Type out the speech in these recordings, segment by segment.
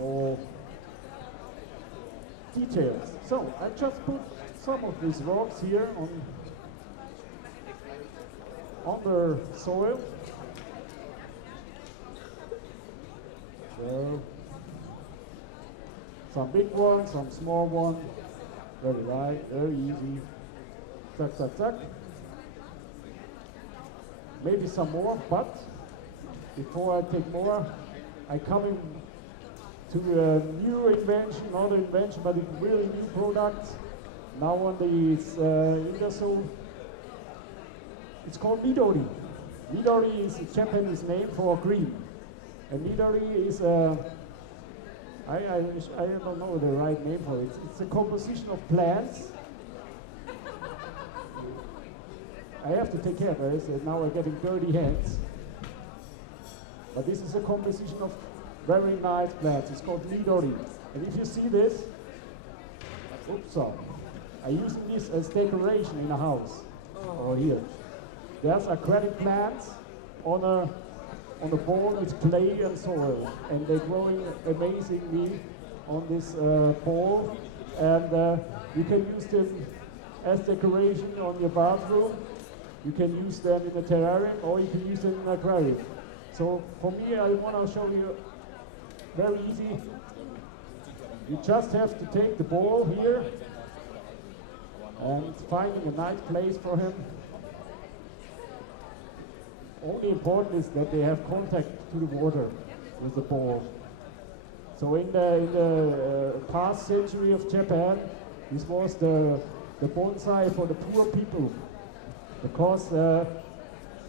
more details. So I just put some of these rocks here on the soil. So some big ones, some small ones. Very light, very easy. Tuck, tuck, tuck. Maybe some more, but before I take more, I come in to a new invention, not an invention, but a really new product. Now on the Interzoo, it's called Midori. Midori is a Japanese name for green. And Midori is I don't know the right name for it. It's a composition of plants. I have to take care of this, and now I'm getting dirty hands. But this is a composition of very nice plants. It's called Midori. And if you see this, oops, sorry. I'm using this as decoration in a house, or here. There's aquatic plants on a bowl with clay and soil, and they're growing amazingly on this bowl. And you can use them as decoration on your bathroom. You can use them in a terrarium, or you can use them in an aquarium. So for me, I want to show you very easy. You just have to take the ball here and finding a nice place for him. Only important is that they have contact to the water with the ball. So in the past century of Japan, this was the bonsai for the poor people, because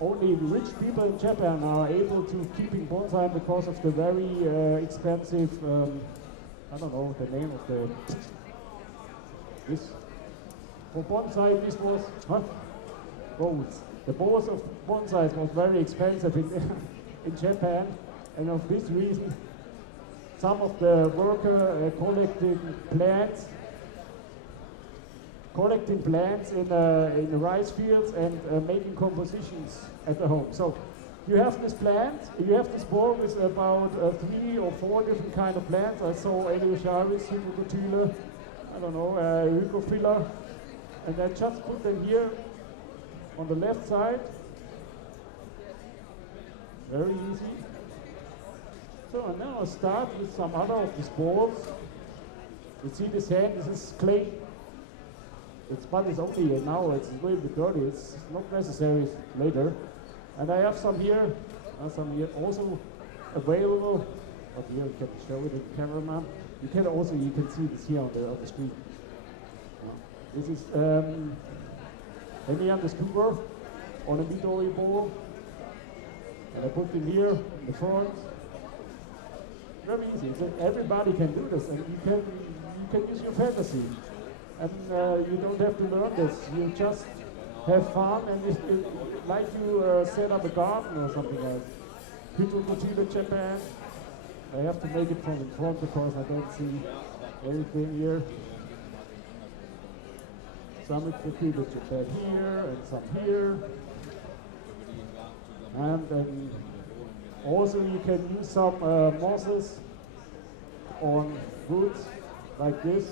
only rich people in Japan are able to keeping bonsai because of the very expensive, I don't know the name of this. For bonsai, this was, bowls. The bowls of bonsai was very expensive in Japan, and of this reason, some of the workers collecting plants in the rice fields and making compositions at the home. So you have this plant, you have this bowl with about 3 or 4 different kind of plants. I saw Eleosharis, Hydrocotyle, I don't know, Hygrophila, and I just put them here on the left side. Very easy. So and now I'll start with some other of these balls. You see this hand, this is clay. But it's only now, it's a little bit dirty, it's not necessary later. And I have some here also available. But here you can show it in the cameraman. You can see this here on the screen. This is any scuba on a Midori bowl. And I put them here in the front. Very easy. So everybody can do this, and you can use your fantasy. And you don't have to learn this. You just have fun, and like you set up a garden or something else. Hydrocotyle Japan. I have to make it from in front because I don't see everything here. Some Hydrocotyle Japan here and some here. And then also you can use some mosses on wood like this.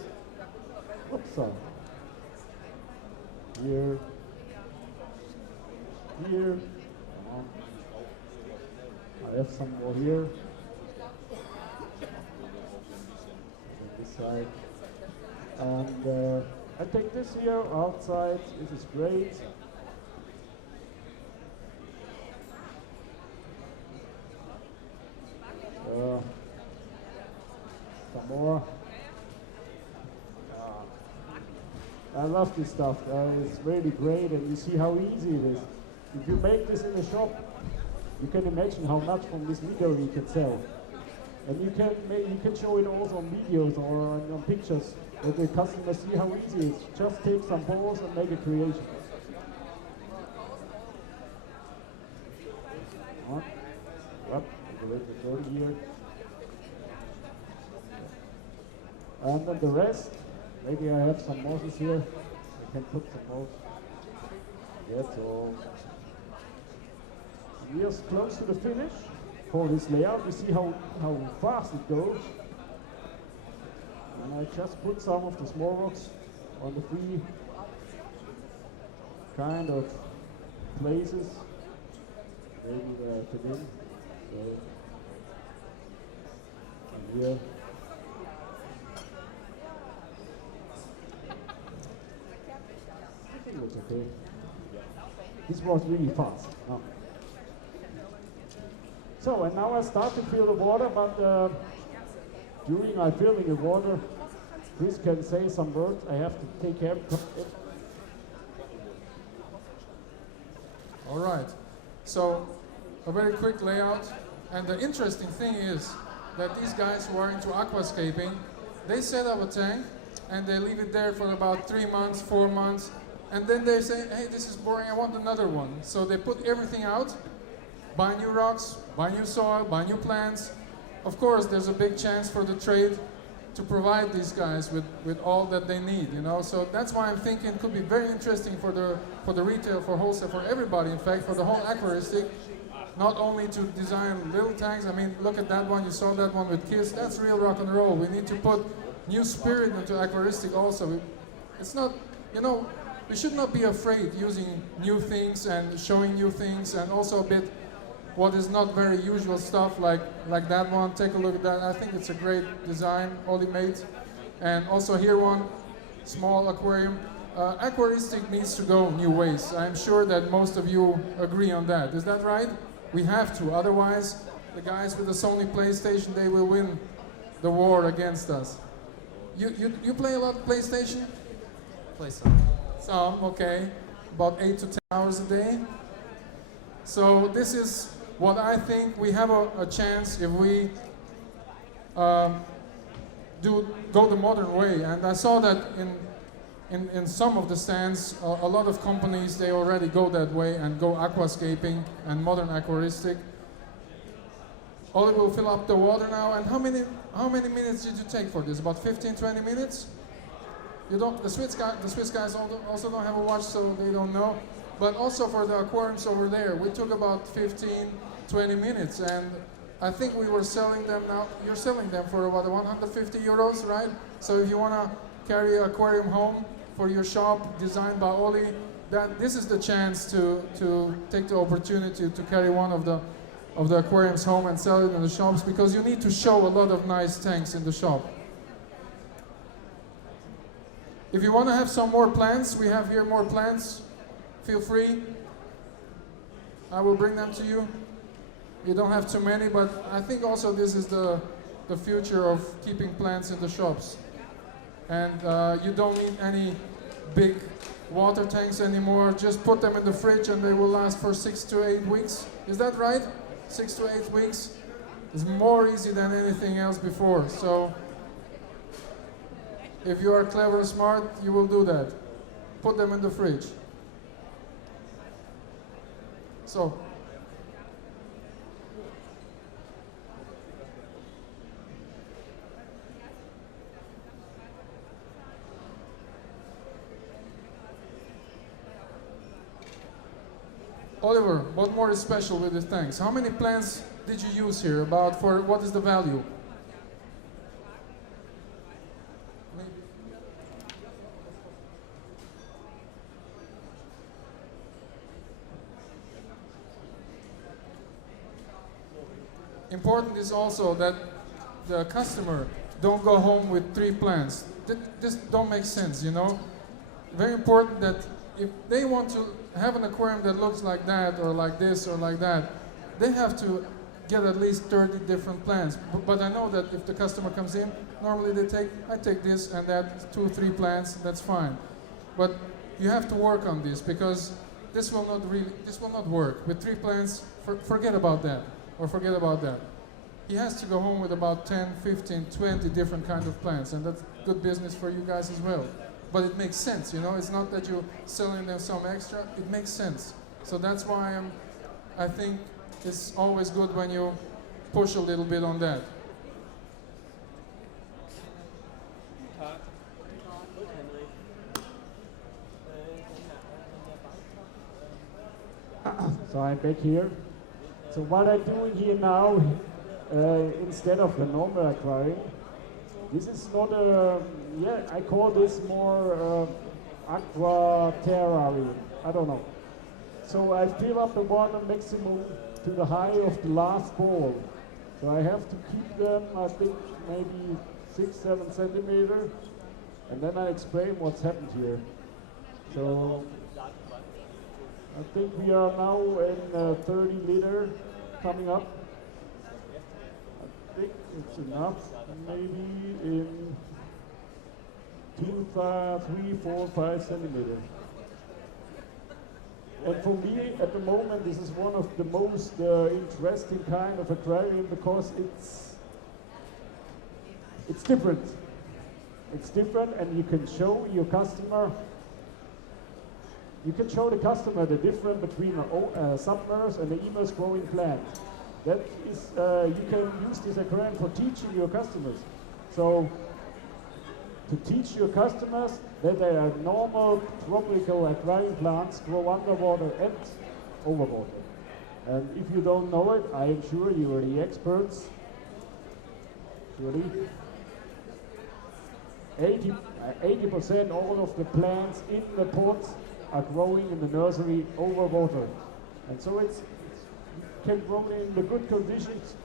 Oops, sorry. Here. Come on. I have some more here. On this side. And I take this here outside. This is great. Some more. I love this stuff. It's really great, and you see how easy it is. If you make this in a shop, you can imagine how much from this Midori you can sell. And you can show it also on videos or on pictures, that the customers see how easy it is. Just take some balls and make a creation. Yep, a little bit dirty here. And then the rest, maybe I have some mosses here. I can put some more. That's all. We are close to the finish for this layout. You see how fast it goes. And I just put some of the small rocks on the three kind of places. Maybe where I fit in. So, and here. I think it looks okay. This was really fast. Oh. So, and now I start to fill the water, but during I filling the water, Chris can say some words. I have to take care of it. All right. So, a very quick layout. And the interesting thing is that these guys who are into aquascaping, they set up a tank and they leave it there for about 3 months, 4 months, and then they say, hey, this is boring, I want another one. So they put everything out, buy new rocks, buy new soil, buy new plants. Of course, there's a big chance for the trade to provide these guys with all that they need, you know. So that's why I'm thinking it could be very interesting for the retail, for wholesale, for everybody, in fact, for the whole aquaristic. Not only to design little tanks, I mean, look at that one, you saw that one with Kiss, that's real rock and roll. We need to put new spirit into aquaristic also. It's not, you know, we should not be afraid using new things and showing new things, and also a bit what is not very usual stuff like that one. Take a look at that. I think it's a great design, Ollie made. And also here one, small aquarium. Aquaristic needs to go new ways. I'm sure that most of you agree on that. Is that right? We have to, otherwise the guys with the Sony PlayStation, they will win the war against us. You play a lot of PlayStation? Play some. Some, okay. About 8 to 10 hours a day. So this is what I think we have a chance if we go the modern way. And I saw that in some of the stands, a lot of companies, they already go that way and go aquascaping and modern aquaristic. Ollie will fill up the water now. And how many minutes did you take for this? About 15, 20 minutes? You don't. The Swiss guys also don't have a watch, so they don't know. But also for the aquariums over there, we took about 15, 20 minutes, and I think we were selling them now. You're selling them for about 150 euros, right? So if you want to carry an aquarium home for your shop, designed by Ollie, this is the chance to take the opportunity to carry one of the aquariums home and sell it in the shops, because you need to show a lot of nice tanks in the shop. If you want to have some more plants, we have here more plants. Feel free. I will bring them to you. You don't have too many, but I think also this is the future of keeping plants in the shops. And you don't need any big water tanks anymore. Just put them in the fridge and they will last for 6 to 8 weeks. Is that right? 6 to 8 weeks is more easy than anything else before. So if you are clever and smart, you will do that. Put them in the fridge. So, Oliver, what more is special with the tanks? How many plants did you use here? About for what is the value? Important is also that the customer don't go home with 3 plants. This don't make sense, you know. Very important that if they want to have an aquarium that looks like that or like this or like that, they have to get at least 30 different plants. But I know that if the customer comes in, normally I take this and that 2 or 3 plants, that's fine. But you have to work on this, because this will not work. With 3 plants, forget about that. Or forget about that. He has to go home with about 10, 15, 20 different kinds of plants, and that's good business for you guys as well. But it makes sense, you know. It's not that you're selling them some extra. It makes sense. So that's why I think it's always good when you push a little bit on that. So I'm back here. So what I'm doing here now, instead of the normal aquarium, This is not a, yeah, I call this more aqua terrarium. I don't know. So I fill up the water maximum to the height of the last ball. So I have to keep them, I think, maybe 6-7 centimeters. And then I explain what's happened here. So I think we are now in 30 liter coming up. I think it's enough, maybe in 2, 3, 4, 5 centimeters. And for me, at the moment, this is one of the most interesting kind of aquarium because it's different. It's different, and you can show your customer. You can show the customer the difference between a submerged and an immersed growing plant. That is, you can use this aquarium for teaching your customers. So, to teach your customers that there are normal tropical aquarium plants grow underwater and overwater. And if you don't know it, I am sure you are the experts. Surely. 80% all of the plants in the pots are growing in the nursery over water. And so it can grow in the good conditions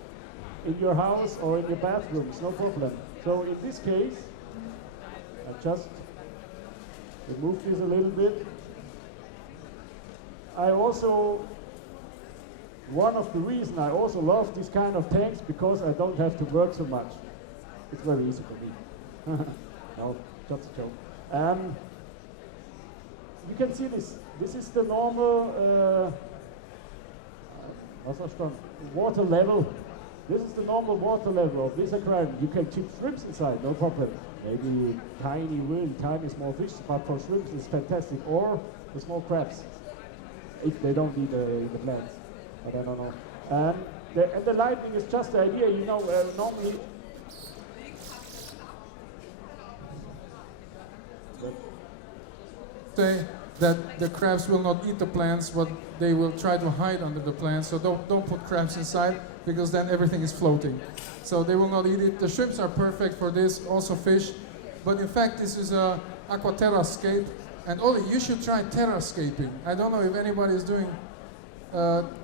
in your house or in your bathrooms, no problem. So in this case, I just remove this a little bit. I also, one of the reasons I also love this kind of tanks because I don't have to work so much. It's very easy for me. No, just a joke. You can see this. This is the normal water level. This is the normal water level of this aquarium. You can keep shrimps inside, no problem. Maybe tiny, really tiny small fish, but for shrimps it's fantastic. Or the small crabs, if they don't eat the plants. But I don't know. And the lighting is just the idea, you know, normally. Say that the crabs will not eat the plants, but they will try to hide under the plants. So don't put crabs inside because then everything is floating. So they will not eat it. The shrimps are perfect for this, also fish. But in fact, this is a aquaterrascape. And Oli, you should try terrascaping. I don't know if anybody is doing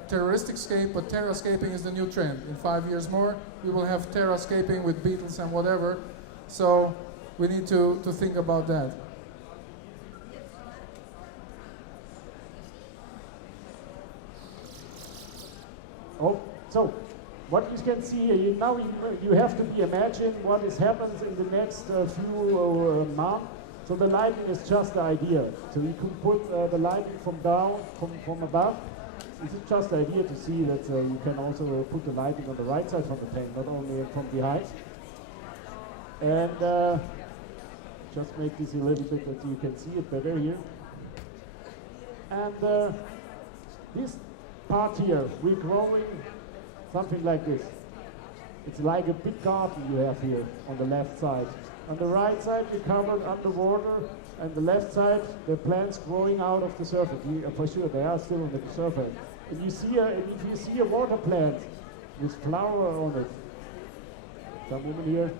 terroristic scape, but terrascaping is the new trend. In 5 years more, we will have terrascaping with beetles and whatever. So we need to think about that. Oh, so what you can see here, you have to imagine what happens in the next few months. So the lighting is just the idea. So you can put the lighting from above. This is just the idea to see that you can also put the lighting on the right side from the tank, not only from behind. And just make this a little bit that you can see it better here. And this part here, we're growing something like this. It's like a big garden you have here on the left side. On the right side, we covered underwater, and the left side, the plants growing out of the surface. For sure, they are still on the surface. And if you see a water plant with flower on it, some woman here,